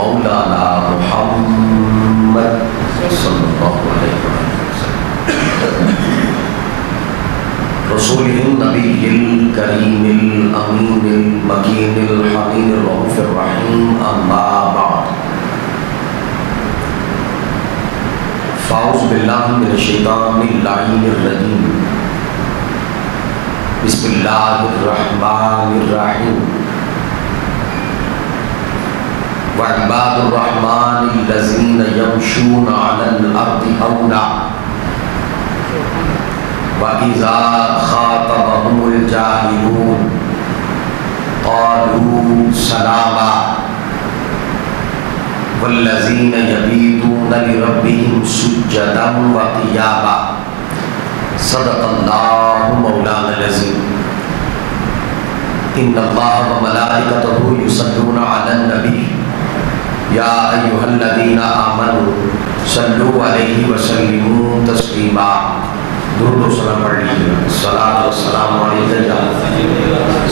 مولانا محمد صلی اللہ علیہ وسلم رسول النبی الکریم الامین المکین الحنین الرؤوف الرحیم اما بعد فاعوذ باللہ من الشیطان اللعین الرجیم بسم اللہ الرحمن الرحیم وعباد الرحمن الذین یمشون علی الارض اونا وَإِذَا خَاطَبَهُمُ الْجَاهِلُونَ قَالُوا سَلَامًا وَالَّذِينَ يَبِيتُونَ لِرَبِّهِمْ سُجَّدًا وَقِيَامًا صدق اللہ مولانا العظیم ان اللہ وملائکتہ یصلون علی النبی یا ایھا الذین آمنوا صلوا علیہ وسلموا تسلیما درود و سلام پڑھ لیجیے الصلاۃ والسلام علیک یا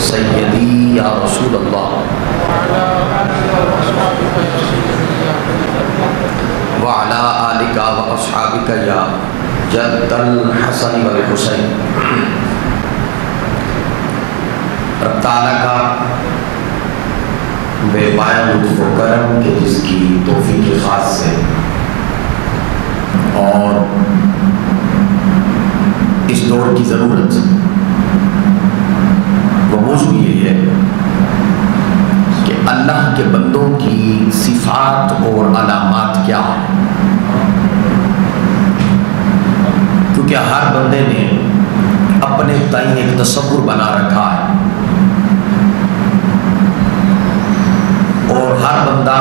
سیدی یا رسول اللہ وعلی آلک واصحابک یا جد الحسن والحسین۔ رب تعالیٰ کا بے پایہ لطف و کرم کہ جس کی توفیق خاص سے اور اس دور کی ضرورت وہ موضوع یہ ہے کہ اللہ کے بندوں کی صفات اور علامات کیا ہیں، کیونکہ ہر بندے نے اپنے تئیں ایک تصور بنا رکھا ہے اور ہر بندہ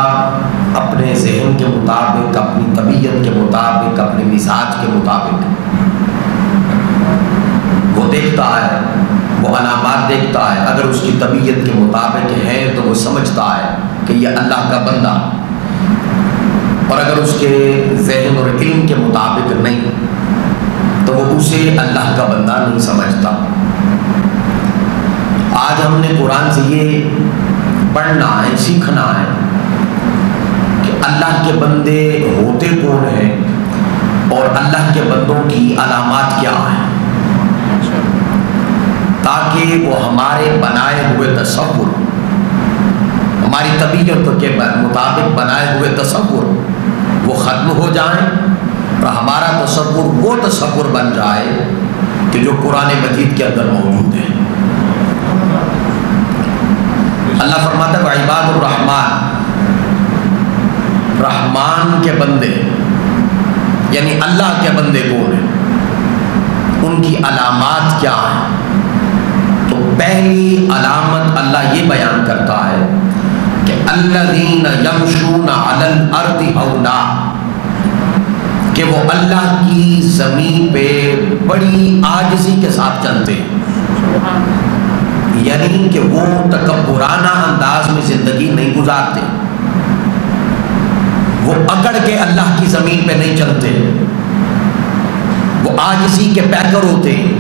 اپنے ذہن کے مطابق، اپنی طبیعت کے مطابق، اپنے مزاج کے مطابق وہ دیکھتا ہے، وہ علامات دیکھتا ہے۔ اگر اس کی طبیعت کے مطابق ہے تو وہ سمجھتا ہے کہ یہ اللہ کا بندہ، اور اگر اس کے ذہن اور علم کے مطابق نہیں تو وہ اسے اللہ کا بندہ نہیں سمجھتا۔ آج ہم نے قرآن سے یہ پڑھنا ہے، سیکھنا ہے کہ اللہ کے بندے ہوتے کون ہیں اور اللہ کے بندوں کی علامات کیا ہیں، تاکہ وہ ہمارے بنائے ہوئے تصور، ہماری طبیعت کے مطابق بنائے ہوئے تصور وہ ختم ہو جائیں اور ہمارا تصور وہ تصور بن جائے کہ جو قرآن مجید کے اندر موجود ہے۔ اللہ فرماتا ہے وعباد الرحمن، رحمان کے بندے یعنی اللہ کے بندے کون ہیں، ان کی علامات کیا ہیں۔ تو پہلی علامت اللہ یہ بیان کرتا ہے کہ الذین یمشون علی الارض ہونا، کہ وہ اللہ کی زمین پہ بڑی عاجزی کے ساتھ چلتے ہیں، یعنی کہ وہ تکبرانہ انداز میں زندگی نہیں گزارتے، وہ اکڑ کے اللہ کی زمین پہ نہیں چلتے، وہ عاجزی کے پیکر ہوتے ہیں۔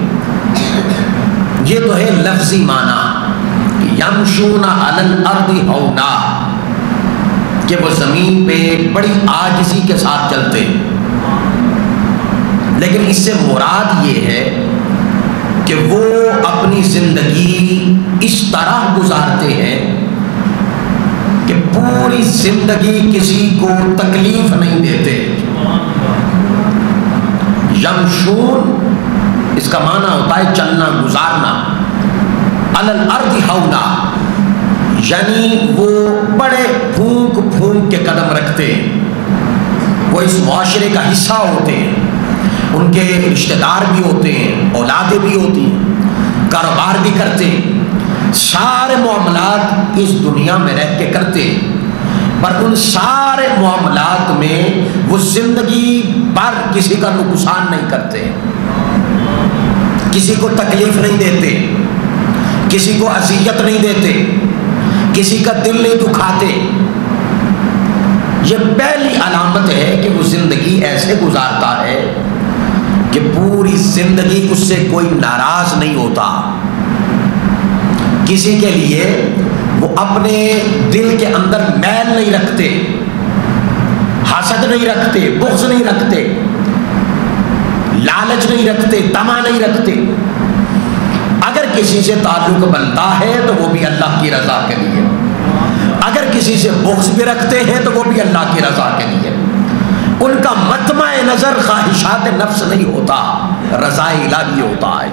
یہ تو ہے لفظی معنی کہ یمشون علی الارض ہونا، کہ وہ زمین پہ بڑی عاجزی کے ساتھ چلتے ہیں، لیکن اس سے مراد یہ ہے کہ وہ اپنی زندگی اس طرح گزارتے ہیں کہ پوری زندگی کسی کو تکلیف نہیں دیتے۔ یمشون اس کا معنی ہوتا ہے چلنا، گزارنا، علی الارض ہونا یعنی وہ بڑے پھونک پھونک کے قدم رکھتے ہیں، وہ اس معاشرے کا حصہ ہوتے ہیں، ان کے رشتہ دار بھی ہوتے ہیں، اولادیں بھی ہوتی ہیں، کاروبار بھی کرتے ہیں، سارے معاملات اس دنیا میں رہ کے کرتے ہیں، پر ان سارے معاملات میں وہ زندگی پر کسی کا نقصان نہیں کرتے، کسی کو تکلیف نہیں دیتے، کسی کو اذیت نہیں دیتے، کسی کا دل نہیں دکھاتے۔ یہ پہلی علامت ہے کہ وہ زندگی ایسے گزارتا ہے کہ پوری زندگی اس سے کوئی ناراض نہیں ہوتا، کسی کے لیے وہ اپنے دل کے اندر میل نہیں رکھتے، حسد نہیں رکھتے، بغض نہیں رکھتے، لالچ نہیں رکھتے، طمع نہیں رکھتے۔ اگر کسی سے تعلق بنتا ہے تو وہ بھی اللہ کی رضا کے لیے، اگر کسی سے بغض بھی رکھتے ہیں تو وہ بھی اللہ کی رضا کے لیے۔ ان کا مطمع نظر خواہشات نفس نہیں ہوتا، رضا الہی ہوتا ہے،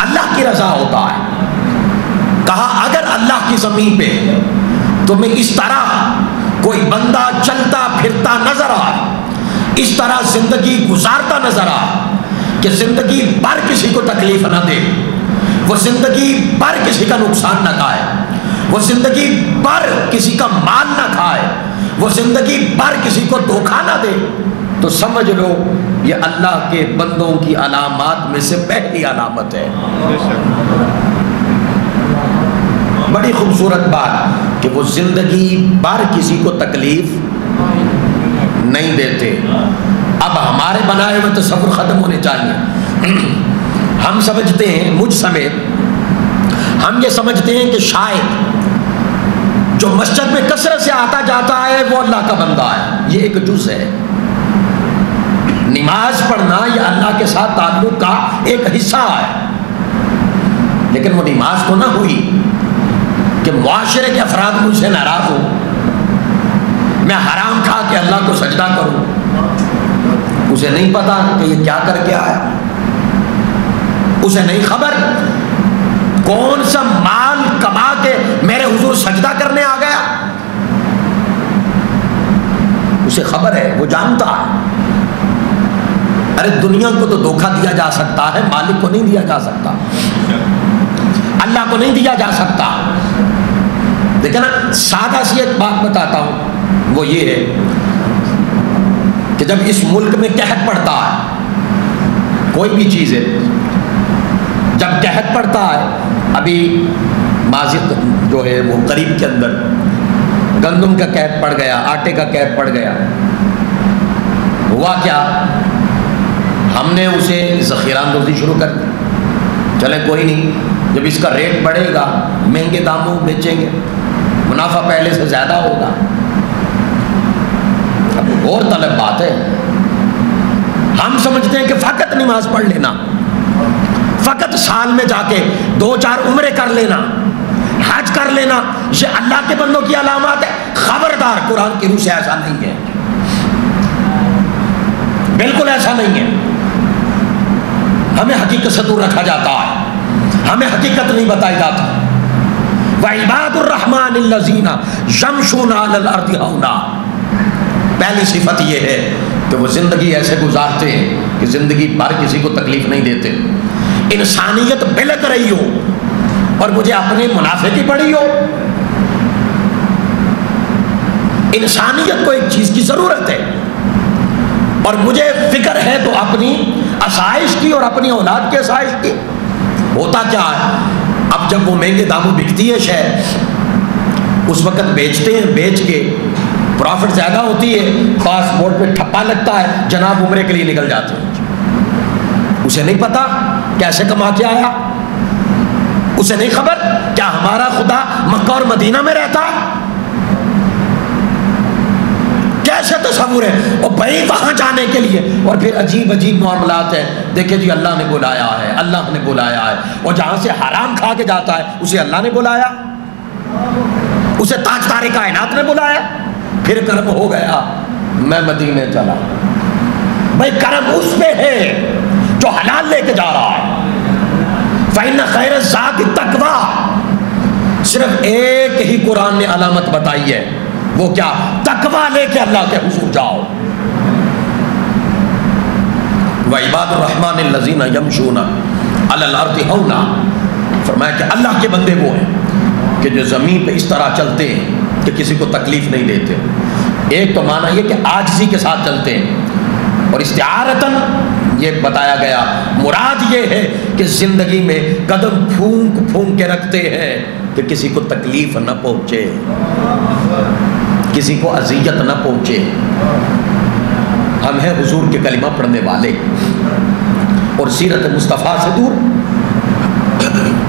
اللہ کی رضا ہوتا ہے۔ کہا اگر اللہ کی زمین پہ تمہیں اس طرح کوئی بندہ چلتا پھرتا نظر آئے، اس طرح زندگی گزارتا نظر آئے کہ زندگی بھر کسی کو تکلیف نہ دے، وہ زندگی بھر کسی کا نقصان نہ کھائے، وہ زندگی بھر کسی کا مال نہ کھائے، وہ زندگی بھر کسی کو دھوکہ نہ دے، تو سمجھ لو یہ اللہ کے بندوں کی علامات میں سے پہلی علامت ہے۔ بڑی خوبصورت بات کہ وہ زندگی بھر کسی کو تکلیف نہیں دیتے۔ اب ہمارے بنائے ہوئے تصور ختم ہونے چاہیے۔ ہم سمجھتے ہیں، مجھ سمیت ہم یہ سمجھتے ہیں کہ شاید جو مسجد میں کثرت سے آتا جاتا ہے وہ اللہ کا بندہ ہے، یہ ایک جز ہے۔ نماز پڑھنا یہ اللہ کے ساتھ تعلق کا ایک حصہ ہے، لیکن وہ نماز تو نہ ہوئی کہ معاشرے کے افراد مجھ سے ناراض ہو، میں حرام کھا کے اللہ کو سجدہ کروں، اسے نہیں پتا کہ یہ کیا کر کے آیا، اسے نہیں خبر کون سا مال کما کے میرے حضور سجدہ کرنے آ گیا، اسے خبر ہے، وہ جانتا ہے۔ ارے دنیا کو تو دھوکہ دیا جا سکتا ہے، مالک کو نہیں دیا جا سکتا، اللہ کو نہیں دیا جا سکتا۔ دیکھیں نا، سادہ سی ایک بات بتاتا ہوں، وہ یہ ہے کہ جب اس ملک میں قحط پڑتا ہے، کوئی بھی چیز ہے، جب قحط پڑتا ہے، ابھی ماضی جو ہے وہ قریب کے اندر گندم کا قحط پڑ گیا، آٹے کا قحط پڑ گیا، ہوا کیا؟ ہم نے اسے ذخیرہ اندوزی شروع کر دی، چلے کوئی نہیں، جب اس کا ریٹ بڑھے گا مہنگے داموں بیچیں گے، منافع پہلے سے زیادہ ہوگا۔ اب غور طلب بات ہے، ہم سمجھتے ہیں کہ فقط نماز پڑھ لینا، فقط سال میں جا کے 2-4 عمرے کر لینا، حج کر لینا، یہ اللہ کے بندوں کی علامات ہے۔ خبردار، قرآن کی روح سے ایسا نہیں ہے، بالکل ایسا نہیں ہے۔ ہمیں حقیقت سے دور رکھا جاتا ہے، ہمیں حقیقت نہیں بتائی جاتی۔ وَعِبَادُ الرَّحْمَنِ الَّذِينَ يَمْشُونَ عَلَى الْأَرْضِ هَوْنًا، پہلی صفت یہ ہے کہ وہ زندگی ایسے گزارتے ہیں کہ زندگی بھر کسی کو تکلیف نہیں دیتے، انسانیت بلک رہی ہو اور مجھے اپنے منافع کی پڑی ہو۔ انسانیت کو ایک چیز کی ضرورت ہے اور مجھے فکر ہے تو اپنی آسائش کی اور اپنی اولاد کی آسائش کی۔ ہوتا کیا ہے، اب جب وہ مہنگے داموں بکتی ہے شہر، اس وقت بیچتے ہیں، بیچ کے پروفٹ زیادہ ہوتی ہے، پاسپورٹ پہ ٹھپا لگتا ہے، جناب عمرے کے لیے نکل جاتے ہیں۔ اسے نہیں پتا کیسے کما کے آیا، اسے نہیں خبر کیا ہمارا خدا مکہ اور مدینہ میں رہتا، کیسے تصور ہے، اور بھائی وہاں جانے کے لیے، اور پھر عجیب عجیب معاملات ہیں۔ دیکھیں جی اللہ نے بلایا ہے، اللہ نے بلایا ہے، اور جہاں سے حرام کھا کے جاتا ہے اسے اللہ نے بلایا، اسے تاجدار کائنات نے بلایا، پھر کرم ہو گیا میں مدینے چلا۔ بھائی کرم اس پہ ہے جو حلال لے کے جا رہا ہے۔ فَإِنَّ خَيْرَ الزَّادِ التَّقْوَىٰ، صرف ایک ہی قرآن نے علامت بتائی ہے، وہ کیا؟ تقویٰ لے کے اللہ کے حضور جاؤ۔ وَعِبَادُ الرَّحْمَنِ الَّذِينَ يَمْشُونَ عَلَى الْأَرْضِ هَوْنًا، فرمایا کہ اللہ کے بندے وہ ہیں کہ جو زمین پہ اس طرح چلتے ہیں کہ کسی کو تکلیف نہیں دیتے۔ ایک تو معنی یہ کہ عاجزی کے ساتھ چلتے ہیں، اور استعارتاً یہ بتایا گیا، مراد یہ ہے کہ زندگی میں قدم پھونک پھونک کے رکھتے ہیں کہ کسی کو تکلیف نہ پہنچے، کسی کو اذیت نہ پہنچے۔ ہم ہیں حضور کے کلمہ پڑھنے والے اور سیرت مصطفیٰ سے دور،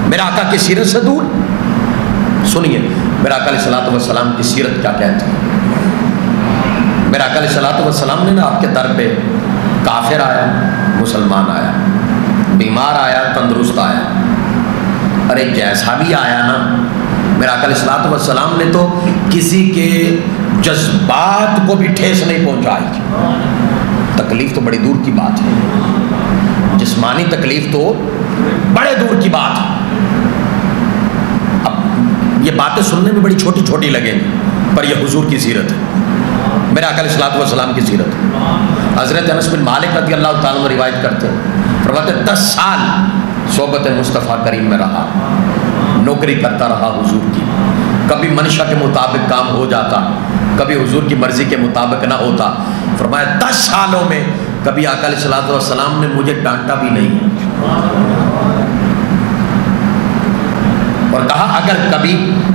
میرے آقا کی سیرت سے دور، سنیے میرا آقا علیہ الصلوۃ والسلام کی سیرت کیا کہتی ہے۔ میرا آقا علیہ الصلوۃ والسلام نے نا آپ کے در پہ کافر آیا، مسلمان آیا، بیمار آیا، تندرست آیا، ارے جیسا بھی آیا نا، میرا آقا علیہ الصلوۃ والسلام نے تو کسی کے جذبات کو بھی ٹھیس نہیں پہنچائی۔ تکلیف تو بڑی دور کی بات ہے، جسمانی تکلیف تو بڑے دور کی بات ہے۔ اب یہ باتیں سننے میں بڑی چھوٹی چھوٹی لگیں پر یہ حضور کی سیرت ہے، میرے آقا علیہ الصلوۃ والسلام کی سیرت ہے۔ حضرت انس بن مالک رضی اللہ تعالیٰ عنہ روایت کرتے ہیں، فرماتے 10 سال صحبت مصطفیٰ کریم میں رہا، نوکری کرتا رہا حضور کی، کبھی منشا کے مطابق کام ہو جاتا، کبھی حضور کی مرضی کے مطابق نہ ہوتا۔ فرمایا 10 سالوں میں کبھی آقا علیہ الصلوۃ والسلام نے مجھے ڈانٹا بھی نہیں، اور کہا اگر کبھی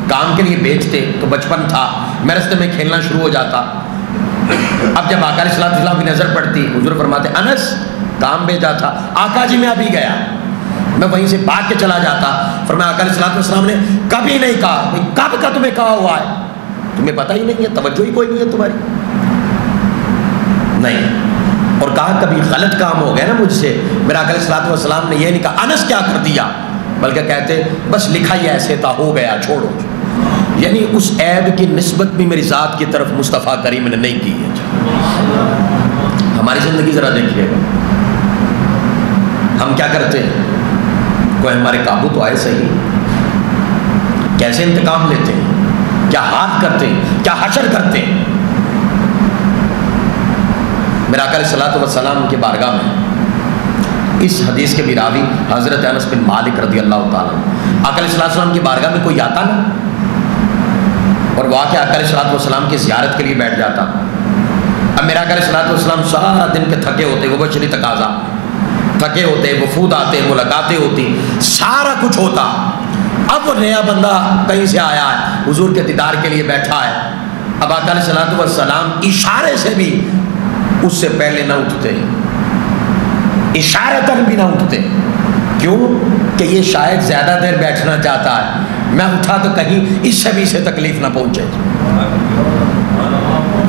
کام کے لیے بیچتے تو بچپن تھا، میں رستے میں کھیلنا شروع ہو جاتا، اب جب آقا علیہ الصلوۃ والسلام کی نظر پڑتی، حضور فرماتے انس کام بیچا تھا، آقا جی میں ابھی گیا، میں وہیں سے بھاگ کے چلا جاتا۔ فرمایا آقا علیہ الصلوۃ والسلام نے کبھی نہیں کہا کب کا تمہیں کہا ہوا ہے، تمہیں پتہ ہی نہیں ہے، توجہ ہی کوئی نہیں ہے تمہاری، نہیں۔ اور کہا کبھی غلط کام ہو گیا نا مجھ سے، میرا آقا علیہ الصلوۃ والسلام نے یہ نہیں کہا انس کیا کر دیا، بلکہ کہتے بس لکھا ہی ایسے تھا، ہو گیا، چھوڑو۔ یعنی اس عیب کی نسبت بھی میری ذات کی طرف مصطفیٰ کریم نے نہیں کی ہے۔ ہماری زندگی ذرا دیکھیے گا، ہم کیا کرتے ہیں، کوئی ہمارے قابو تو آئے صحیح، کیسے انتقام لیتے ہیں، کیا ہاتھ کرتے ہیں، کیا حشر کرتے ہیں۔ میرا آقا علیہ الصلوۃ والسلام کے بارگاہ میں اس حدیث کے بھی راوی حضرت انس بن مالک رضی اللہ تعالیٰ، آقا علیہ السلام کی بارگاہ میں کوئی آتا نا، اور وہ آ کے آقا علیہ الصلوۃ والسلام کی زیارت کے لیے بیٹھ جاتا۔ اب میرا آقا علیہ الصلوۃ والسلام سارا دن کے تھکے ہوتے، وہ بشری تقاضا، تھکے ہوتے، وفود آتے، ملاقاتیں ہوتی، سارا کچھ ہوتا، اب وہ نیا بندہ کہیں سے آیا ہے، حضور کے دیدار کے لیے بیٹھا ہے، اب آقا علیہ الصلوۃ والسلام اشارے سے بھی اس سے پہلے نہ اٹھتے، اشارتاً بھی نہ اٹھتے، کیوں کہ یہ شاید زیادہ دیر بیٹھنا چاہتا ہے، میں اٹھا تو کہیں اس سے بھی اسے تکلیف نہ پہنچے۔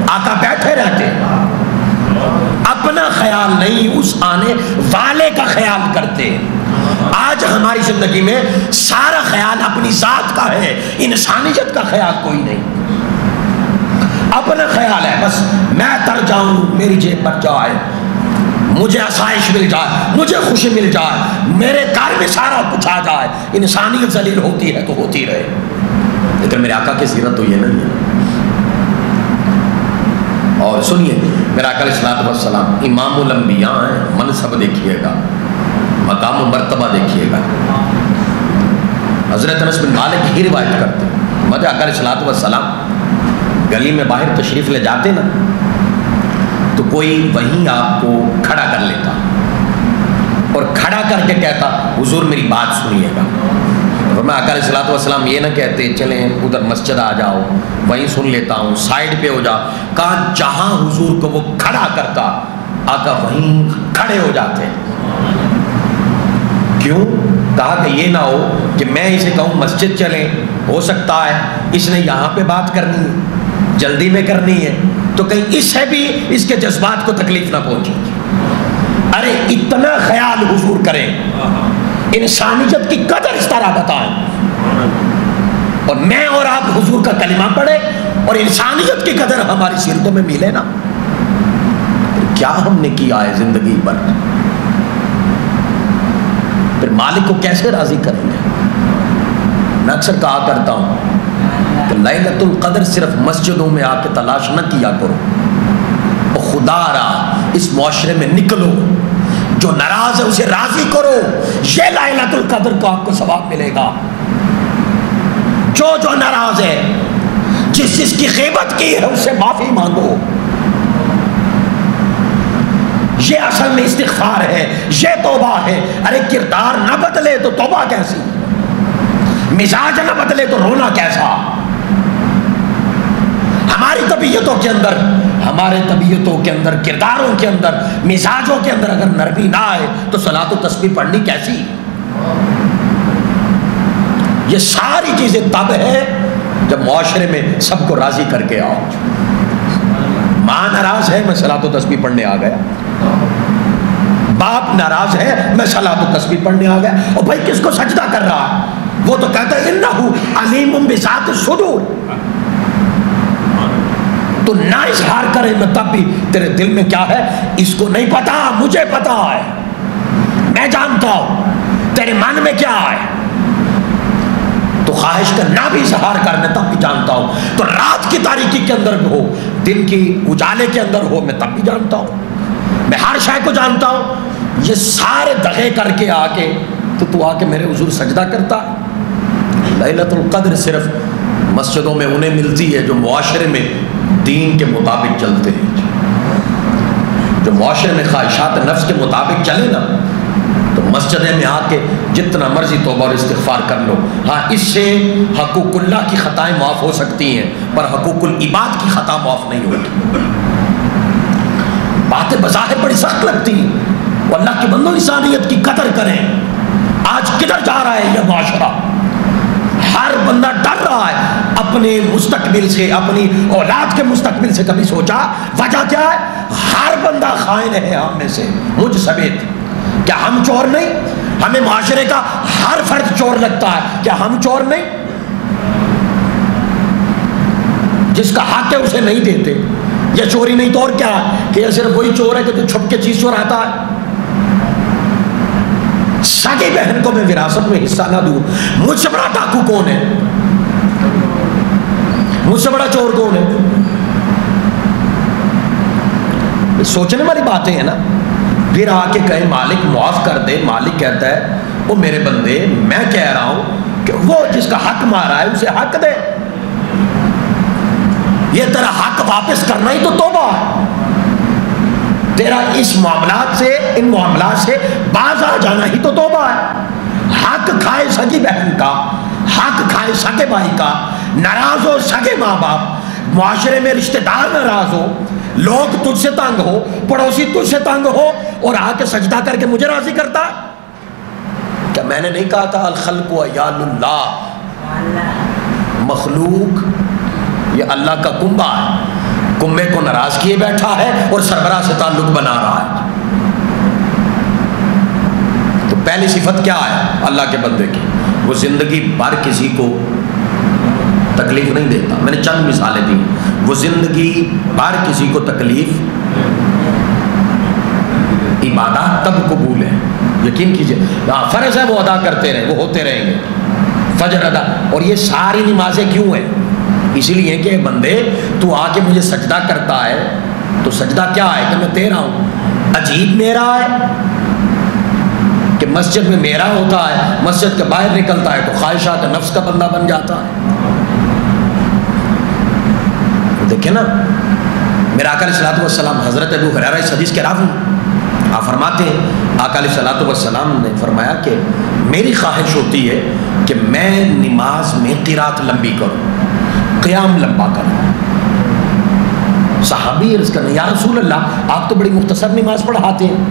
آقا بیٹھے رہتے، اپنا خیال نہیں، اس آنے والے کا خیال کرتے۔ آج ہماری زندگی میں سارا خیال اپنی ذات کا ہے، انسانیت کا خیال کوئی نہیں، اپنا خیال ہے، بس میں تر جاؤں، میری جیب پر جائے، مجھے آسائش مل جائے، مجھے خوشی مل جائے، میرے گھر میں سارا کچھ آ جائے، انسانیت ذلیل ہوتی ہے تو ہوتی رہے۔ لیکن میرے آقا کی سیرت تو یہ نہیں ہے۔ اور سنیے میرا آقا علیہ الصلوۃ والسلام امام الانبیاء ہیں، منصب دیکھیے گا، مقام و مرتبہ دیکھیے گا۔ حضرت انس بن مالک ہی روایت کرتے ہیں، مجھے آقا علیہ الصلوۃ والسلام گلی میں باہر تشریف لے جاتے نا تو کوئی وہیں آپ کو کھڑا کر لیتا اور کھڑا کر کے کہتا حضور میری بات سنیے گا۔ اور میں آقا علیہ الصلوۃ والسلام یہ نہ کہتے چلیں ادھر مسجد آ جاؤ وہیں سن لیتا ہوں، سائڈ پہ ہو جا، کہا جہاں حضور کو وہ کھڑا کرتا آقا وہیں کھڑے ہو جاتے۔ کیوں؟ کہا کہ یہ نہ ہو کہ میں اسے کہوں مسجد چلیں، ہو سکتا ہے اس نے یہاں پہ بات کرنی ہے، جلدی میں کرنی ہے، تو کہیں اس سے بھی اس کے جذبات کو تکلیف نہ پہنچے۔ ارے اتنا خیال حضور کریں، انسانیت کی قدر اس طرح بتائیں، اور میں اور آپ حضور کا کلمہ پڑھیں اور انسانیت کی قدر ہماری سیرتوں میں ملے نا، کیا ہم نے کیا ہے زندگی پر، پھر مالک کو کیسے راضی کریں گے۔ میں اکثر کہا کرتا ہوں کہ لیلۃ القدر صرف مسجدوں میں آ کے تلاش نہ کیا کرو، اور خدا را اس معاشرے میں نکلو، جو ناراض ہے اسے راضی کرو، یہ لیلۃ القدر کو آپ کو ثواب ملے گا۔ جو ناراض ہے، جس کی غیبت کی ہے اس سے معافی مانگو، یہ اصل میں استغفار ہے، یہ توبہ ہے۔ ارے کردار نہ بدلے تو توبہ کیسی، مزاج نہ بدلے تو رونا کیسا۔ ہماری طبیعتوں کے اندر کرداروں کے اندر مزاجوں کے اندر اگر نرمی نہ آئے تو صلاۃ و تسبیح پڑھنی کیسی۔ یہ ساری چیزیں تب ہے جب معاشرے میں سب کو راضی کر کے آؤ. ماں ناراض ہے، میں صلاۃ و تسبیح پڑھنے آ گیا. باپ ناراض ہے، میں صلاۃ و تسبیح پڑھنے آ گیا. اور بھائی کس کو سجدہ کر رہا ہے؟ وہ تو کہتا ہے انہو علیم بذات الصدور. تو نہ اظہار کرے میں تب بھی تیرے دل میں کیا ہے اس کو نہیں پتا، مجھے پتا ہے، میں جانتا ہوں تیرے من میں کیا ہے. تو خواہش کا نہ بھی اظہار کر میں تب بھی جانتا ہوں. تو رات کی تاریکی کے اندر بھی ہو، دن کی اجالے کے اندر ہو، میں تب بھی جانتا ہوں. میں ہر شے کو جانتا ہوں. یہ سارے دغے کر کے آ کے تو آ کے میرے حضور سجدہ کرتا. لیلۃ القدر صرف مسجدوں میں انہیں ملتی ہے جو معاشرے میں دین کے مطابق چلتے ہیں. جو معاشرے میں خواہشات نفس کے مطابق چلے نا تو مسجدیں میں آ کے جتنا مرضی توبہ اور استغفار کر لو. ہاں اس سے حقوق اللہ کی خطائیں معاف ہو سکتی ہیں پر حقوق العباد کی خطا معاف نہیں ہوتی. باتیں بظاہر بڑی سخت لگتی ہیں. وہ اللہ کے بندوں انسانیت کی قدر کریں. آج کدھر جا رہا ہے یہ معاشرہ؟ ہر بندہ ڈر رہا ہے اپنے مستقبل سے، اپنی اولاد کے مستقبل سے. کبھی سوچا وجہ کیا ہے؟ ہر بندہ خائن ہے ہم میں سے، مجھ سمیت. کیا ہم چور نہیں؟ ہمیں معاشرے کا ہر فرد چور لگتا ہے. کیا ہم چور نہیں؟ جس کا حق ہے اسے نہیں دیتے. یہ چوری نہیں تو اور کیا ہے کہ یہ صرف وہی چور ہے کہ جو چھپ کے چیز چوراتا ہے. سگی بہن کو میں وراثت میں حصہ نہ دوں. مجھ سے بڑا ڈاکو کون ہے؟ مجھ سے بڑا چور کون ہے؟ سوچنے والی باتیں ہیں نا. پھر آ کے کہیں مالک معاف کر دے. مالک کہتا ہے وہ میرے بندے میں کہہ رہا ہوں کہ وہ جس کا حق مارا ہے اسے حق دے. یہ تیرا حق واپس کرنا ہی تو توبہ ہے. تیرا اس معاملات سے، ان معاملات سے باز آ جانا ہی تو توبہ ہے. حق کھائے سگی بہن کا، حق کھائے سگے بھائی کا، ناراض ہو سگے ماں باپ، معاشرے میں رشتہ دار ناراض ہو، لوگ تجھ سے تنگ ہو، پڑوسی تجھ سے تنگ ہو، اور آ کے سجدہ کر کے مجھے راضی کرتا. کیا میں نے نہیں کہا تھا الخلق عیال اللہ؟ مخلوق یہ اللہ کا کنبہ ہے. کنبے کو ناراض کیے بیٹھا ہے اور سربراہ سے تعلق بنا رہا ہے. تو پہلی صفت کیا ہے اللہ کے بندے کی؟ وہ زندگی بھر کسی کو تکلیف نہیں دیتا. میں نے چند مثالیں دی. وہ زندگی بھر کسی کو تکلیف. عبادات تب قبول ہے، یقین کیجئے. فرض ہے وہ ادا کرتے رہیں، وہ ہوتے رہیں گے. فجر ادا، اور یہ ساری نمازیں کیوں ہیں؟ اسی لیے کہ بندے تو آ کے مجھے سجدہ کرتا ہے تو سجدہ کیا ہے کہ میں تیرا ہوں. عجیب میرا ہے کہ مسجد میں میرا ہوتا ہے، مسجد کے باہر نکلتا ہے تو خواہشات نفس کا بندہ بن جاتا ہے. دیکھیں نا میرا آقا علیہ الصلوۃ والسلام، حضرت ابو ہریرہ اس حدیث کے راوی، آپ فرماتے ہیں آقا علیہ الصلوۃ والسلام نے فرمایا کہ میری خواہش ہوتی ہے کہ میں نماز میں قرات لمبی کروں، قیام لمبا کروں. صحابی عرض کرنے یا رسول اللہ آپ تو بڑی مختصر نماز پڑھاتے ہیں.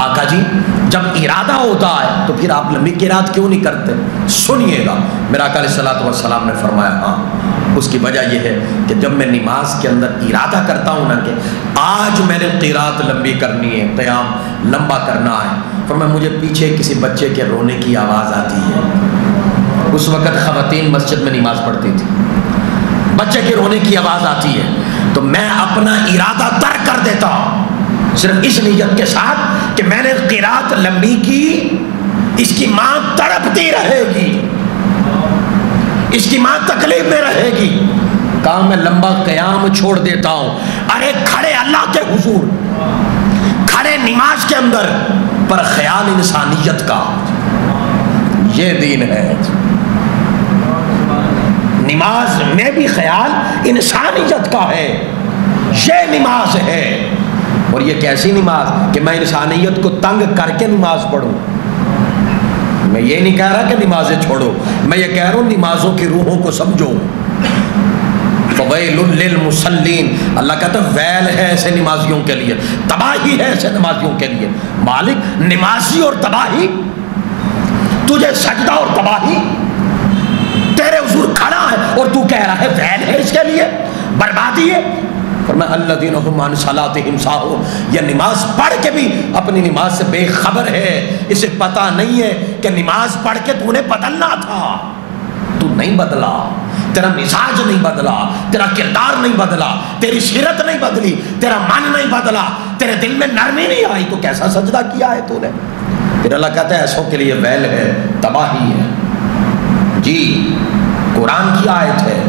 آقا جی جب ارادہ ہوتا ہے تو پھر آپ لمبی قرات کیوں نہیں کرتے؟ سنیے گا. میرا آقا علیہ الصلوۃ والسلام نے فرمایا ہاں اس کی وجہ یہ ہے کہ جب میں نماز کے اندر ارادہ کرتا ہوں نا کہ آج میں نے قرات لمبی کرنی ہے، قیام لمبا کرنا ہے، فرمایا مجھے پیچھے کسی بچے کے رونے کی آواز آتی ہے. اس وقت خواتین مسجد میں نماز پڑھتی تھی، بچے کے رونے کی آواز آتی ہے تو میں اپنا ارادہ ترک کر دیتا ہوں صرف اس نیت کے ساتھ کہ میں نے قرات لمبی کی، اس کی ماں تڑپتی رہے گی، اس کی ماں تکلیف میں رہے گی. کہاں میں لمبا قیام چھوڑ دیتا ہوں. ارے کھڑے اللہ کے حضور، کھڑے نماز کے اندر، پر خیال انسانیت کا. یہ دین ہے. نماز میں بھی خیال انسانیت کا ہے. یہ نماز ہے. اور یہ کیسی نماز کہ میں انسانیت کو تنگ کر کے نماز پڑھوں. میں یہ نہیں کہہ رہا کہ نمازیں چھوڑو، میں یہ کہہ رہا ہوں نمازوں کی روحوں کو سمجھو. فویل للمصلین، اللہ کہتا ہے ویل ہے ایسے نمازیوں کے لیے، تباہی ہے ایسے نمازیوں کے لیے. مالک نمازی اور تباہی، تجھے سجدہ اور تباہی تیرے حضور کھڑا ہے اور تو کہہ رہا ہے ویل ہے اس کے لیے، بربادی ہے۔ فرمایا الذین هم عن صلاتهم ساہون، یہ نماز پڑھ کے بھی اپنی نماز سے بے خبر ہے، اسے پتہ نہیں ہے کہ نماز پڑھ کے تو نے بدلنا تھا، تو نہیں بدلا، تیرا مزاج نہیں بدلا، تیرا کردار نہیں بدلا، تیری سیرت نہیں بدلی، تیرا من نہیں بدلا، تیرے دل میں نرمی نہیں آئی، تو کیسا سجدہ کیا ہے تو نے؟ پھر اللہ کہتا ہے ایسوں کے لیے ویل ہے، تباہی ہے۔ جی قرآن کی آیت ہے،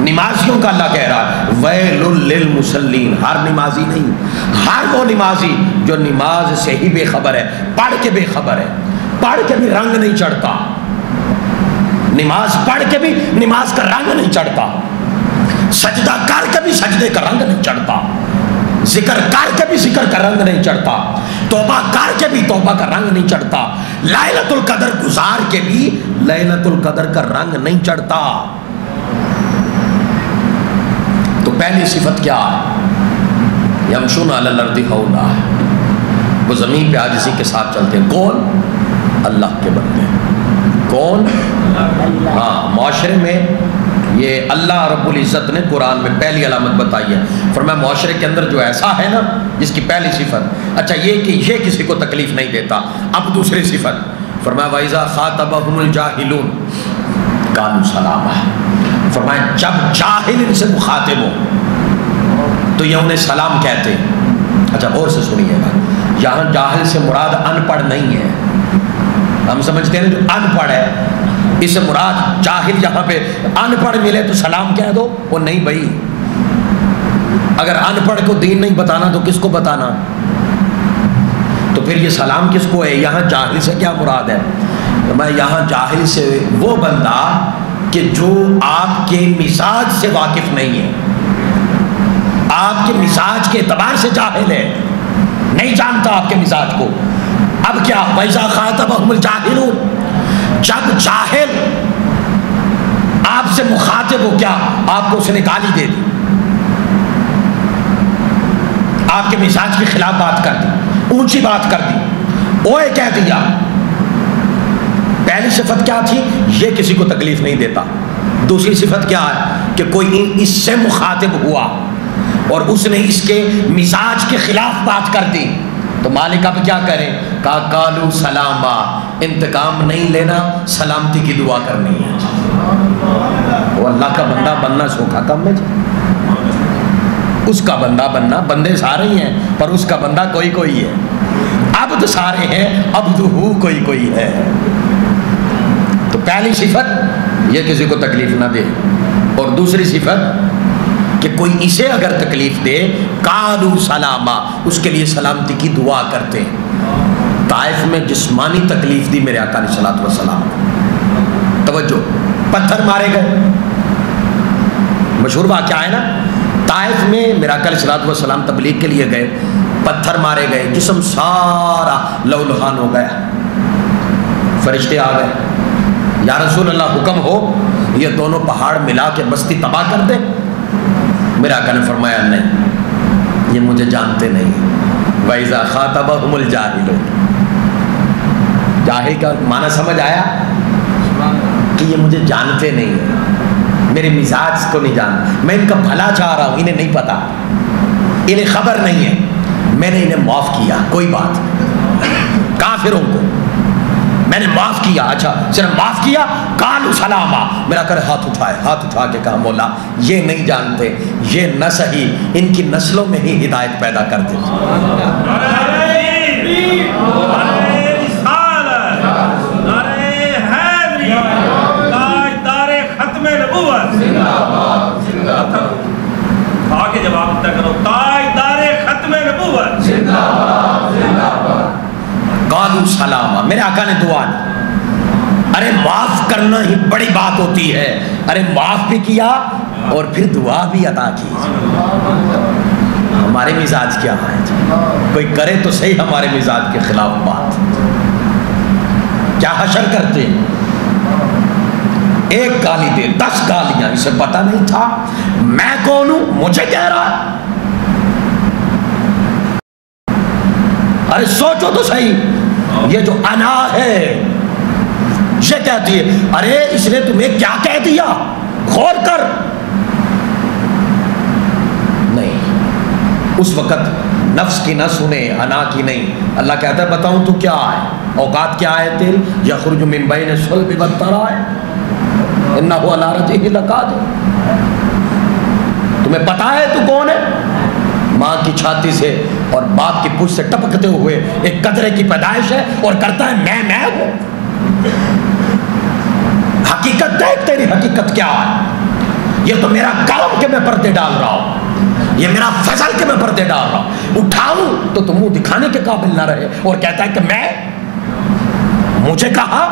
نمازیوں کا اللہ کہہ رہا ہے ویل للمصلین، ہر نمازی نہیں، ہر وہ نمازی جو نماز سے ہی بے خبر ہے، پڑھ کے بے خبر ہے، پڑھ کے بھی رنگ نہیں چڑھتا، نماز پڑھ کے بھی نماز کا رنگ نہیں چڑھتا، سجدہ کر کے بھی سجدے کا رنگ نہیں چڑھتا، ذکر کر کے بھی ذکر کا رنگ نہیں چڑھتا، توبہ کر کے بھی توبہ کا رنگ نہیں چڑھتا، لیلۃ القدر گزار کے بھی لیلۃ القدر کا رنگ نہیں چڑھتا۔ تو پہلی صفت کیا ہے؟ یمشون علی الارض ہونا، وہ زمین پہ عاجزی کے ساتھ چلتے ہیں۔ کون؟ اللہ کے بندے۔ کون؟ ہاں، معاشرے میں یہ اللہ رب العزت نے قرآن میں پہلی علامت بتائی ہے، فرمایا معاشرے کے اندر جو ایسا ہے نا جس کی پہلی صفت، اچھا یہ کہ یہ کسی کو تکلیف نہیں دیتا، اب دوسری صفت فرمایا وَإِذَا خَاطَبَهُمُ الْجَاهِلُونَ قَالُوا سَلَامًا، فرمایا جب جاہل ان سے مخاطب ہو تو یہ انہیں سلام کہتے ہیں۔ اچھا غور سے سنیے گا، یہاں جاہل سے مراد ان پڑھ نہیں ہے، ہم سمجھتے ہیں جو ان پڑھ ہے اس سے مراد جاہل، یہاں پہ ان پڑھ ملے تو سلام کہہ دو، وہ نہیں بھائی، اگر ان پڑھ کو دین نہیں بتانا تو کس کو بتانا؟ تو پھر یہ سلام کس کو ہے؟ یہاں جاہل سے کیا مراد ہے؟ میں یہاں جاہل سے وہ بندہ کہ جو آپ کے مزاج سے واقف نہیں ہے، آپ کے مزاج کے اعتبار سے جاہل ہے، نہیں جانتا آپ کے مزاج کو۔ اب کیا وَإِذَا خَاطَبَهُمُ الْجَاهِلُونَ، جب جاہل آپ سے مخاطب ہو، کیا آپ کو اس نے گالی دے دی، آپ کے مزاج کے خلاف بات کر دی، اونچی بات کر دی، اوے کہہ دیا، پہلی صفت کیا تھی؟ یہ کسی کو تکلیف نہیں دیتا۔ دوسری صفت کیا ہے کہ کوئی اس سے مخاطب ہوا اور اس نے اس کے مزاج کے خلاف بات کر دی تو مالک اب کیا کریں؟ کہا قالوا سلاما، انتقام نہیں لینا، سلامتی کی دعا کرنی ہے۔ وہ اللہ کا بندہ بننا سوکھا کم ہے، اس کا بندہ بننا، بندے سارے ہی ہیں پر اس کا بندہ کوئی کوئی ہے، عبد سارے ہیں، عبدہ کوئی کوئی ہے۔ تو پہلی صفت یہ کسی کو تکلیف نہ دے، اور دوسری صفت کہ کوئی اسے اگر تکلیف دے قالوا سلاما، اس کے لیے سلامتی کی دعا کرتے ہیں۔ طائف میں جسمانی تکلیف دی میرے آقا علیہ الصلوۃ والسلام، توجہ، پتھر مارے گئے، مشہور واقعہ ہے نا، طائف میں میرا آقا علیہ الصلوۃ والسلام تبلیغ کے لیے گئے، پتھر مارے گئے، جسم سارا لہولہان ہو گیا، فرشتے آ گئے، یا رسول اللہ حکم ہو یہ دونوں پہاڑ ملا کے بستی تباہ کر دے؟ میرا آقا نے فرمایا نہیں، یہ مجھے جانتے نہیں۔ وَإِذَا خَاطَبَهُمُ الْجَاهِلُونَ، جاہل کا معنی سمجھ آیا کہ یہ مجھے جانتے نہیں ہیں، میرے مزاج کو نہیں جانتے، میں ان کا بھلا چاہ رہا ہوں، انہیں نہیں پتا، انہیں خبر نہیں ہے، میں نے انہیں معاف کیا، کوئی بات نہیں، کافروں کو میں نے معاف کیا، اچھا صرف معاف کیا، قالوا سلاما، میرا کر ہاتھ اٹھائے، ہاتھ اٹھا کے کہا مولا یہ نہیں جانتے، یہ نہ صحیح، ان کی نسلوں میں ہی ہدایت پیدا کر دے۔ آگے جواب تک کرو، تاجدار ختم نبوت، قالوا سلاما، میرے آقا نے دعا دی، ارے معاف کرنا ہی بڑی بات ہوتی ہے، ارے معاف بھی کیا اور پھر دعا بھی عطا کی۔ ہمارے مزاج کیا ہے؟ کوئی کرے تو صحیح ہمارے مزاج کے خلاف بات، کیا حشر کرتے ہیں، ایک گالی دے 10 گالیاں، اسے پتہ نہیں تھا میں کون ہوں، مجھے کہہ رہا ہے، ارے سوچو تو صحیح، یہ جو انا ہے یہ کہتی ہے ارے اس نے تمہیں کیا کہہ دیا، غور کر. نہیں، اس وقت نفس کی نہ سنے، انا کی نہیں. اللہ کہتا ہے بتاؤں تو کیا ہے، اوقات کیا ہے تیری؟ یخرج من بین الصلب والترائب انہ علی رجعہ لقادر. تمہیں پتا ہے تو کون ہے؟ ماں کی چھاتی سے اور باپ کی پشت سے ٹپکتے ہوئے ایک قطرے کی پیدائش ہے اور کرتا ہے میں ہوں. حقیقت دیکھ، تیری حقیقت کیا ہے. یہ تو میرا کرم کہ میں پردے ڈال رہا ہوں، یہ میرا فضل کہ میں پردے ڈال رہا ہوں. اٹھاؤں تو تم منہ دکھانے کے قابل نہ رہے اور کہتا ہے کہ میں، مجھے کہا،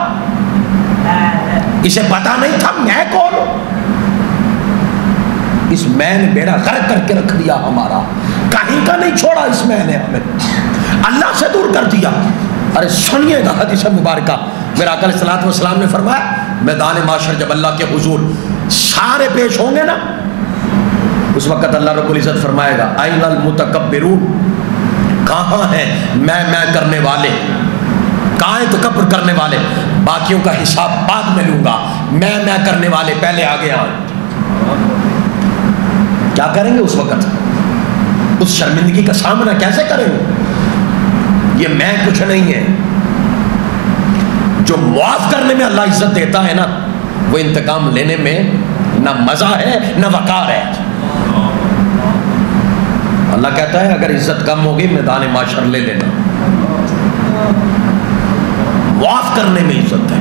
اسے پتا نہیں تھا میں کون ہوں. اس میں نے بیڑا غرق کر کے رکھ دیا ہمارا، کہیں کا نہیں چھوڑا. اس میں نے ہمیں اللہ سے دور کر دیا. ارے سنیے گا حدیث مبارکہ، میرا آقا علیہ الصلوۃ والسلام نے فرمایا میدان معاشر جب اللہ کے حضور سارے پیش ہوں گے نا، اس وقت اللہ رب العزت فرمائے گا اَيْنَ الْمُتَكَبِّرُونَ، کہاں ہیں میں کرنے والے، کہاں ہیں تکبر کرنے والے. باقیوں کا حساب بعد میں لوں گا، میں کرنے والے پہلے آگے آئیں. کیا کریں گے اس وقت؟ اس شرمندگی کا سامنا کیسے کریں گے؟ یہ میں کچھ نہیں ہے. جو معاف کرنے میں اللہ عزت دیتا ہے نا، وہ انتقام لینے میں نہ مزہ ہے نہ وقار ہے. اللہ کہتا ہے اگر عزت کم ہوگی میدان معاشر لے لینا. معاف کرنے میں عزت ہے.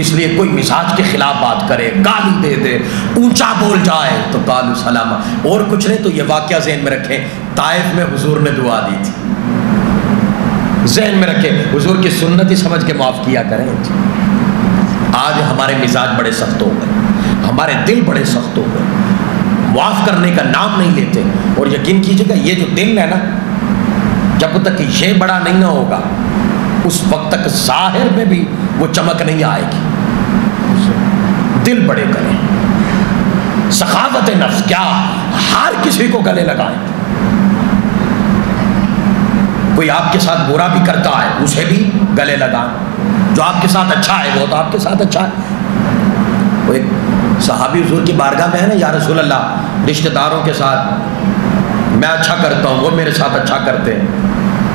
اس لیے کوئی مزاج کے خلاف بات کرے، گالی دے دے، اونچا بول جائے تو قالوا سلاما. اور کچھ نہیں تو یہ واقعہ ذہن میں رکھیں، طائف میں حضور نے دعا دی تھی. ذہن میں رکھیں، حضور کی سنت ہی سمجھ کے معاف کیا کریں. آج ہمارے مزاج بڑے سخت ہو گئے، ہمارے دل بڑے سخت ہو گئے، معاف کرنے کا نام نہیں لیتے. اور یقین کیجیے گا یہ جو دل ہے نا، جب تک یہ بڑا نہیں نہ ہوگا اس وقت تک ظاہر میں بھی وہ چمک نہیں آئے گی. دل بڑے کریں، سخاوت نفس، کیا ہر کسی کو گلے لگائیں. کوئی آپ کے ساتھ برا بھی کرتا ہے اسے بھی گلے لگائیں. جو آپ کے ساتھ اچھا ہے وہ تو آپ کے ساتھ اچھا ہے. وہ ایک صحابی حضور کی بارگاہ میں ہے نا، یا رسول اللہ رشتہ داروں کے ساتھ میں اچھا کرتا ہوں وہ میرے ساتھ اچھا کرتے ہیں.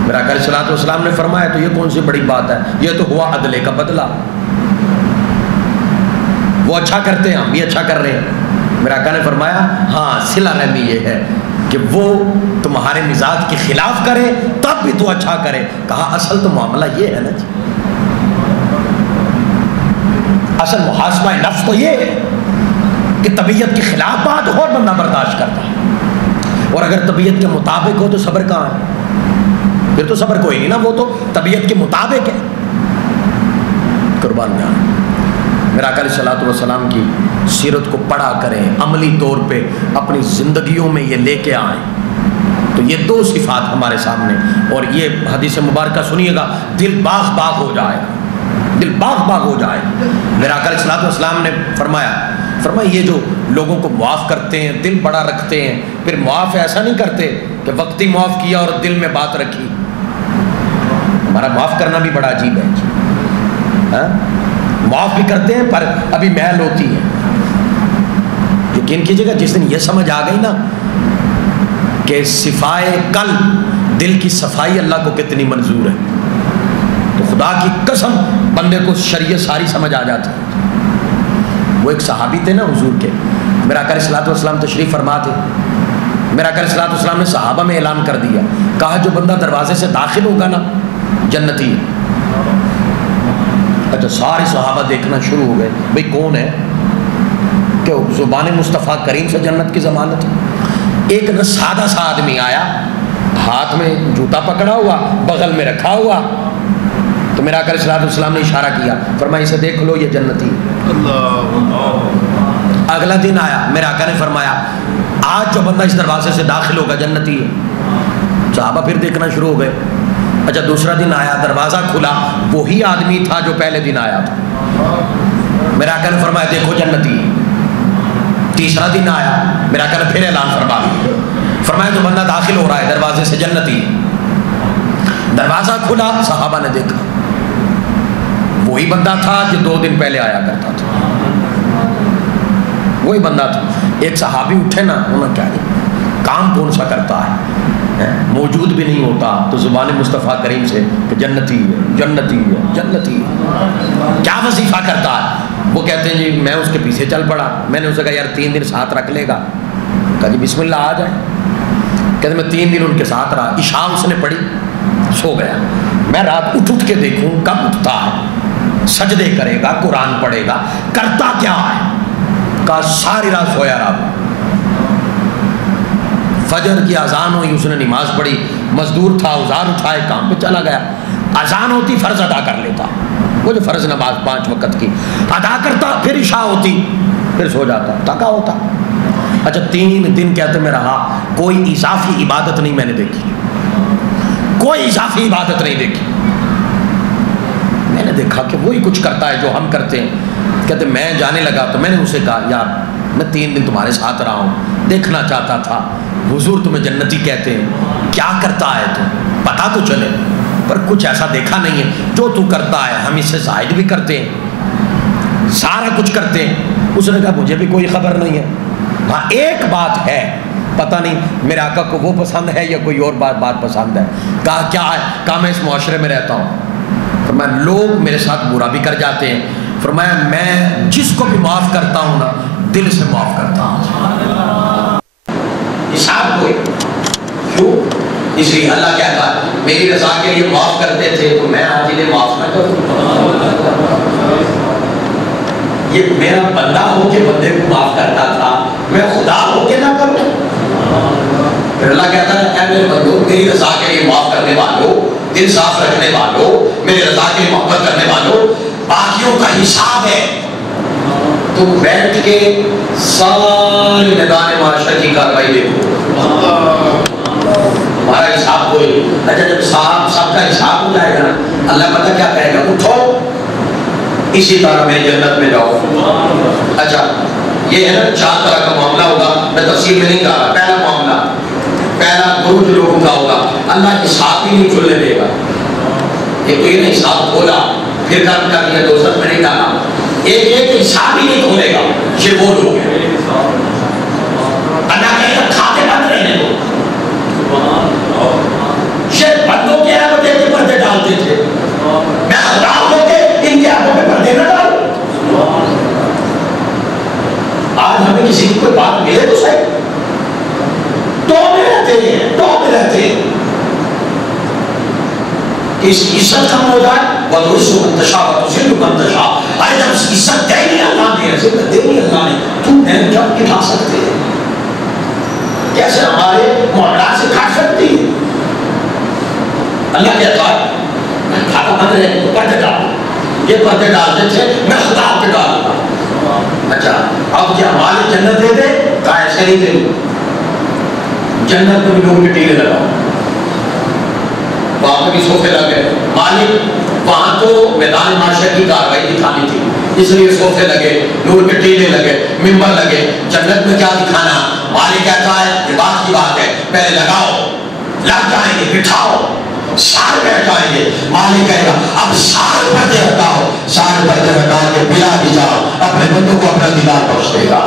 میرا آقا علیہ الصلوۃ والسلام نے فرمایا تو یہ کون سی بڑی بات ہے، یہ تو ہوا عدلے کا بدلہ. وہ اچھا کرتے ہیں ہم بھی اچھا کر رہے ہیں. میرا آقا نے فرمایا ہاں صلہ رحمی یہ ہے کہ وہ تمہارے مزاج کے خلاف کرے تب بھی تو اچھا کرے. کہا اصل تو معاملہ یہ ہے نا جی، اصل محاسبہ نفس تو یہ ہے کہ طبیعت کے خلاف بات ہو بندہ برداشت کرتا ہے، اور اگر طبیعت کے مطابق ہو تو صبر کہاں ہے؟ پھر تو صبر کوئی نہیں نا، وہ تو طبیعت کے مطابق ہے. قربان جان، میرا آقا علیہ الصلوۃ والسلام کی سیرت کو پڑھا کریں، عملی طور پہ اپنی زندگیوں میں یہ لے کے آئیں تو یہ دو صفات ہمارے سامنے. اور یہ حدیث مبارکہ سنیے گا، دل باغ باغ ہو جائے گا، دل باغ باغ ہو جائے. میرا آقا علیہ الصلوۃ والسلام نے فرمایا یہ جو لوگوں کو معاف کرتے ہیں، دل بڑا رکھتے ہیں، پھر معاف ایسا نہیں کرتے کہ وقتی معاف کیا اور دل میں بات رکھی. ہمارا معاف کرنا بھی بڑا عجیب ہے. معاف بھی کرتے ہیں پر ابھی محل ہوتی ہے. یقین کیجیے گا جس دن یہ سمجھ آ گئی نا کہ صفائے قلب، دل کی صفائی اللہ کو کتنی منظور ہے، تو خدا کی قسم بندے کو شریعت ساری سمجھ آ جاتی. وہ ایک صحابی تھے نا حضور کے، میرا آقا علیہ الصلوۃ والسلام تشریف فرما تھے. میرا آقا علیہ الصلوۃ والسلام نے صحابہ میں اعلان کر دیا، کہا جو بندہ دروازے سے داخل ہوگا نا جنتی ہے. اچھا سارے صحابہ دیکھنا شروع ہو گئے، بھئی کون ہے کہ زبان مصطفیٰ کریم سے جنت کی ضمانت. ایک نہ سادہ سا آدمی آیا، ہاتھ میں جوتا پکڑا ہوا، بغل میں رکھا ہوا. تو میرا آقا علیہ الصلوۃ والسلام نے اشارہ کیا، فرمایا اسے دیکھ لو یہ جنتی ہے. اگلا دن آیا، میرا آقا نے فرمایا آج جو بندہ اس دروازے سے داخل ہوگا جنتی ہے. صحابہ پھر دیکھنا شروع ہو گئے. اچھا دوسرا دن آیا، دروازہ کھلا، وہی آدمی تھا جو پہلے دن آیا تھا. میرا آقا نے فرمایا دیکھو جنتی ہے. تیسرا دن آیا، میرا آقا نے پھر اعلان فرمایا جو بندہ داخل ہو رہا ہے دروازے سے جنتی ہے. دروازہ کھلا، صحابہ نے دیکھا وہی بندہ تھا جو 2 دن پہلے آیا کرتا تھا، وہی بندہ تھا۔ ایک صحابی اٹھے نا، انہوں نے کیا کام کون سا کرتا ہے، موجود بھی نہیں ہوتا تو زبان مصطفیٰ کریم سے کہ جنتی ہے جنتی ہے جنتی ہے، کیا وظیفہ کرتا ہے؟ وہ کہتے ہیں جی میں اس کے پیچھے چل پڑا، میں نے اسے کہا یار 3 دن ساتھ رکھ لے گا، کہا جی بسم اللہ آ جائے، کہتے میں 3 دن ان کے ساتھ رہا، عشاء اس نے پڑھی سو گیا، میں رات اٹھ کے دیکھوں کب اٹھتا ہے، سجدے کرے گا، قرآن پڑھے گا، کرتا کیا ہے؟ کہا ساری رات سویا رہا، فجر کی اذان ہوئی اس نے نماز پڑھی، مزدور تھا اوزار اٹھائے کام پہ چلا گیا، اذان ہوتی فرض ادا کر لیتا، وہ جو فرض نماز 5 وقت کی ادا کرتا، پھر عشاء ہوتی پھر سو جاتا، تھکا ہوتا۔ اچھا 3 دن کہتے میں رہا، کوئی اضافی عبادت نہیں میں نے دیکھی، کوئی اضافی عبادت نہیں دیکھی، میں نے دیکھا کہ وہی کچھ کرتا ہے جو ہم کرتے ہیں۔ کہتے میں جانے لگا تو میں نے اسے کہا یار میں 3 دن تمہارے ساتھ رہا ہوں، دیکھنا چاہتا تھا حضور تمہیں جنتی کہتے ہیں، کیا کرتا ہے تو پتا تو چلے، پر کچھ ایسا دیکھا نہیں ہے جو تو کرتا ہے، ہم اس سے زائد بھی کرتے ہیں، سارا کچھ کرتے ہیں۔ اس نے کہا مجھے بھی کوئی خبر نہیں ہے، ہاں ایک بات ہے پتہ نہیں میرے آقا کو وہ پسند ہے یا کوئی اور بات پسند ہے۔ کہا کیا ہے؟ کہا میں اس معاشرے میں رہتا ہوں، فرمایا لوگ میرے ساتھ برا بھی کر جاتے ہیں، فرمایا میں جس کو بھی معاف کرتا ہوں نا دل سے معاف کرتا ہوں۔ حساب کوئی کیوں؟ اس لیے اللہ کہتا ہے میری رضا کے لیے معاف کرتے تھے تو میں آج انہیں معاف نہ کروں، یہ میرا بندہ ہو کے بندے کو معاف کرتا تھا، میں خدا ہو کے نہ کروں۔ پھر اللہ کہتا ہے اے میرے بندو میری رضا کے لیے معاف کرنے والوں، دل صاف رکھنے والوں، میری رضا کے لیے محبت کرنے والوں، باقیوں کا حساب ہے تم بیٹھ کے ساری میدان معاشرے کی کاروائی دیکھو، ہمارا حساب کوئی۔ اچھا جب سب کا حساب ہو جائے گا نا، اللہ پتہ کیا کہے گا، اٹھو اسی طرح میری جنت میں جاؤ۔ اچھا یہ ہے نا 4 طرح کا معاملہ ہوگا، میں تفصیل میں نہیں کہا رہا۔ پہلا معاملہ، پہلا گروہ لوگوں کا ہوگا، اللہ حساب ہی نہیں کھلنے دے گا، یہ تو یہ نہیں حساب کھولا پھر کام کر لیا دوست میں نہیں ڈالا، ایک حساب ہی نہیں کھولے گا، یہ وہ لوگ ہیں۔ اللہ کہے گا کھاتے بند رہنے دو، یہ بندوں کے آنکھوں کے پردے ڈالتے تھے، میں خدا ہو کے ان کے آنکھوں پہ پردے نہ ڈالوں۔ آج ہمیں کسی کی کوئی بات ملے تو صحیح، تو میں رہتے ہیں کہ اس کی عزت کم ہو جائے، وَتُعِزُّ مَن تَشَاءُ وَتُذِلُّ مَن تَشَاءُ۔ ارے جب عزت دے نہیں اللہ نے، عزت دے نہیں اللہ نے، تم میں جب کھا سکتے ہیں، کیسے ہمارے معاملات سے کھا سکتی ہے؟ اللہ کہتا ہے کھانا بند رہے تو پردے ڈالو، یہ پردے ڈالتے تھے میں خدا پہ ڈالوں گا۔ اچھا اب کیا ہماری جنت دے دے؟ کہا ایسے نہیں دے دوں، جنت میں بھی لوگ کے ٹیلے لگاؤ، وہاں پہ بھی صوفے لگے، مالک وہاں تو میدان معاشرے کی کاروائی دکھانی تھی، اس لیے صوفے لگے، نور کے ٹیلے لگے، ممبر لگے۔ جنت میں کیا دکھانا؟ مالک کہتا ہے یہ بات کی بات ہے، پہلے لگاؤ، لگ جائیں گے، بٹھاؤ، سارے بیٹھ جائیں گے۔ مالک کہے گا اب سارے پردے ہٹاؤ، سارے پردے ہٹا کے بلا بھی جاؤ، اپنے بندوں کو اپنا دیدار بخش دے گا۔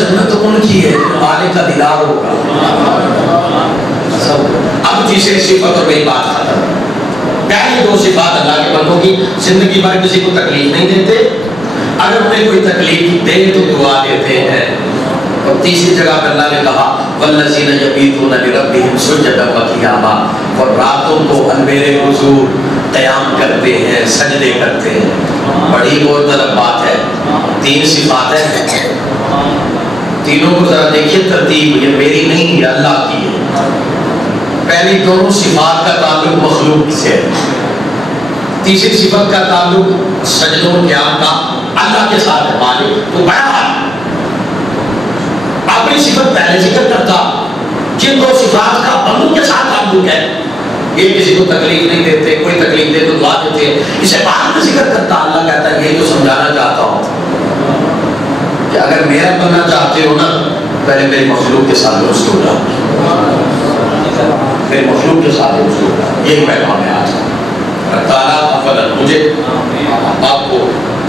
جنت ان کی ہے مالک کا دیدار ہوگا۔ اب تیسری صفت اور میری بات ختم۔ پہلی 2 صفات اللہ کے بندوں کی، زندگی بھر کسی کو تکلیف نہیں دیتے، اگر انہیں کوئی تکلیف دے تو دعا دیتے ہیں۔ اور تیسری جگہ پر اللہ نے کہا وَالَّذِينَ يَبِيتُونَ لِرَبِّهِمْ سُجَّدًا وَقِيَامًا، اور راتوں کو میرے حضور قیام کرتے ہیں، سجدے کرتے ہیں۔ بڑی غور طلب بات ہے، 3 صفات ہیں، تینوں کو ذرا دیکھیے ترتیب، یہ میری نہیں یہ اللہ کی ہے۔ پہلی دونوں صفات کا تعلق مخلوق سے ہے، تیسری صفت کا تعلق سجدوں قیام کا اللہ کے ساتھ ہے، مالک تو بڑا ہے۔ اپنی صفت پہلے ذکر کرتا، جن 2 صفات کا بندوں کے ساتھ تعلق ہے، یہ کسی کو تکلیف نہیں دیتے، کوئی تکلیف دے تو دعا دیتے، اسے بعد میں ذکر کرتا اللہ اللہ کہتا ہے یہ تو سمجھانا چاہتا ہوں کہ اگر میرا بننا چاہتے ہو نا پہلے میری مخلوق کے ساتھ دوست ہو جاؤ، میری مخلوق کے ساتھ دوست ہو جاؤ. یہی پیغام ہے آج کا. تعالیٰ فضل مجھے آپ کو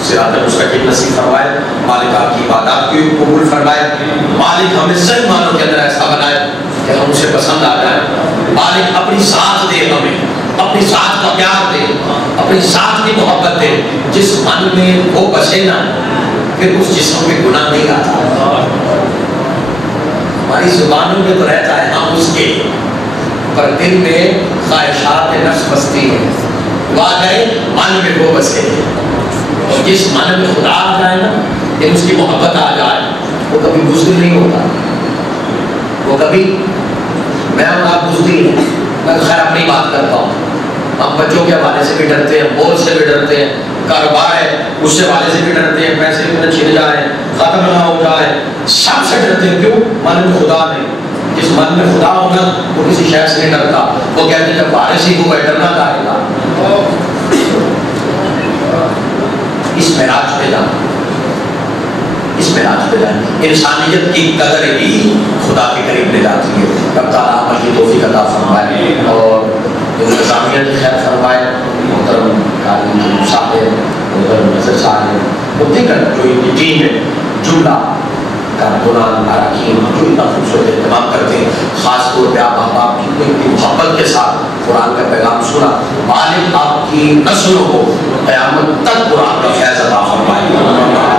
صراط مستقیم نصیب فرمائے. مالک آپ کی عبادات کی قبول فرمائے. مالک ہمیں صحیح معنوں کے اندر ایسا بنائے کہ ہم اسے پسند آ جائیں. مالک اپنی ساتھ دے، ہمیں اپنی ساتھ کا پیار دے، اپنی ساتھ کی محبت دے. جس من میں وہ بسے نا پھر اس جسم میں گناہ نہیں آتا. ہماری زبانوں میں تو رہتا ہے ہم اس کے، پر دل میں خواہشات نفس بستی ہے. دعا کرے من میں وہ بسے. جس من میں خدا آ جائے نا، جب اس کی محبت آ جائے، وہ کبھی بزدل نہیں ہوتا. وہ کبھی میں اور آپ بزدل ہیں. میں خیر اپنی بات کرتا ہوں. ہم بچوں کے حوالے سے بھی ڈرتے ہیں، بوجھ سے بھی ڈرتے ہیں، کاروبار ہے اس سے حوالے سے بھی ڈرتے ہیں، پیسے بھی چھن جائیں، ختم نہ ہو جائے، سب سے ڈرتے ہیں. کیوں؟ من میں خدا نہیں. جس من میں خدا ہونا وہ کسی شے سے نہیں ڈرتا. وہ کہتے ہیں جب بارش ہی ہوا ڈرنا چاہے گا. اس معراج پہ جانا، اس معراج پہ جانا انسانیت کی قدر ہی خدا کے قریب لے جاتی ہے. رب تعالیٰ عمل کی توفیق عطا فرمائے اور انتظامیہ کی خیر فرمائے. محترم قاری صاحب، محترم نظر صاحب، وہ دیگر جو ان کی ٹیم ہے، جملہ کارکنان اراکین جو اتنا خوبصورت اہتمام کرتے ہیں، خاص طور پہ آپ احباب کی محبت کے ساتھ قرآن کا پیغام سنا. مالک آپ کی نسلوں کو قیامت تک قرآن کا فیض عطا فرمائے.